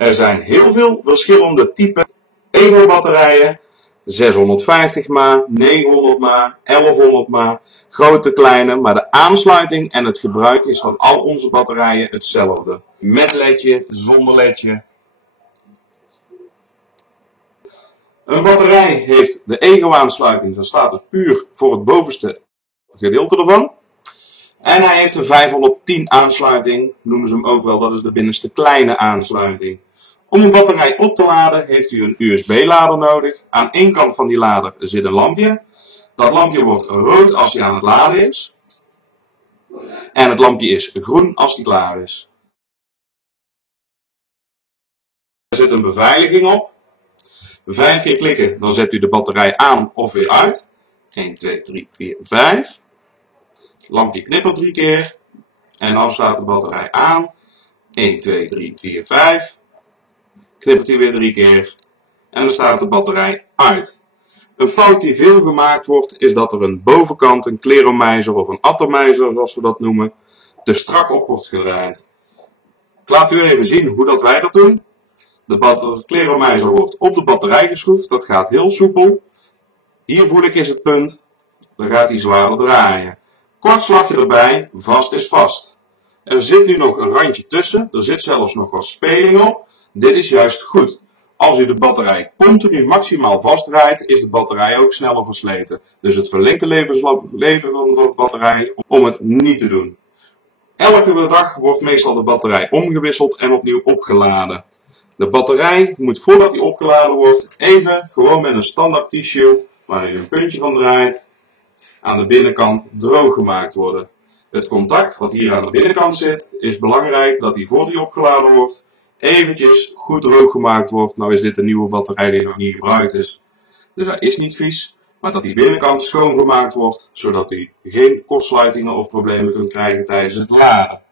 Er zijn heel veel verschillende typen EGO batterijen. 650 mAh, 900 mAh, 1100 mAh, grote, kleine, maar de aansluiting en het gebruik is van al onze batterijen hetzelfde. Met ledje, zonder ledje. Een batterij heeft de EGO aansluiting, dat staat dus puur voor het bovenste gedeelte ervan. En hij heeft een 510 aansluiting, noemen ze hem ook wel, dat is de binnenste kleine aansluiting. Om een batterij op te laden heeft u een USB-lader nodig. Aan één kant van die lader zit een lampje. Dat lampje wordt rood als hij aan het laden is. En het lampje is groen als hij klaar is. Er zit een beveiliging op. 5 keer klikken, dan zet u de batterij aan of weer uit. 1, 2, 3, 4, 5. Het lampje knippert 3 keer. En dan staat de batterij aan. 1, 2, 3, 4, 5. Knippert hij weer 3 keer. En dan staat de batterij uit. Een fout die veel gemaakt wordt, is dat er een bovenkant, een kleromizer of een atomizer, zoals we dat noemen, te strak op wordt gedraaid. Ik laat u even zien hoe dat wij dat doen. De kleromizer wordt op de batterij geschroefd, dat gaat heel soepel. Hier voel ik is het punt, dan gaat hij zwaarder draaien. Kwartslagje erbij, vast is vast. Er zit nu nog een randje tussen, er zit zelfs nog wat speling op. Dit is juist goed. Als u de batterij continu maximaal vastdraait, is de batterij ook sneller versleten. Dus het verlengt de leven van de batterij om het niet te doen. Elke dag wordt meestal de batterij omgewisseld en opnieuw opgeladen. De batterij moet voordat die opgeladen wordt even gewoon met een standaard tissue, waar je een puntje van draait, aan de binnenkant droog gemaakt worden. Het contact wat hier aan de binnenkant zit, is belangrijk dat die voor die opgeladen wordt eventjes goed droog gemaakt wordt. Nou is dit een nieuwe batterij die nog niet gebruikt is. Dus dat is niet vies. Maar dat die binnenkant schoongemaakt wordt, zodat u geen kortsluitingen of problemen kunt krijgen tijdens het laden.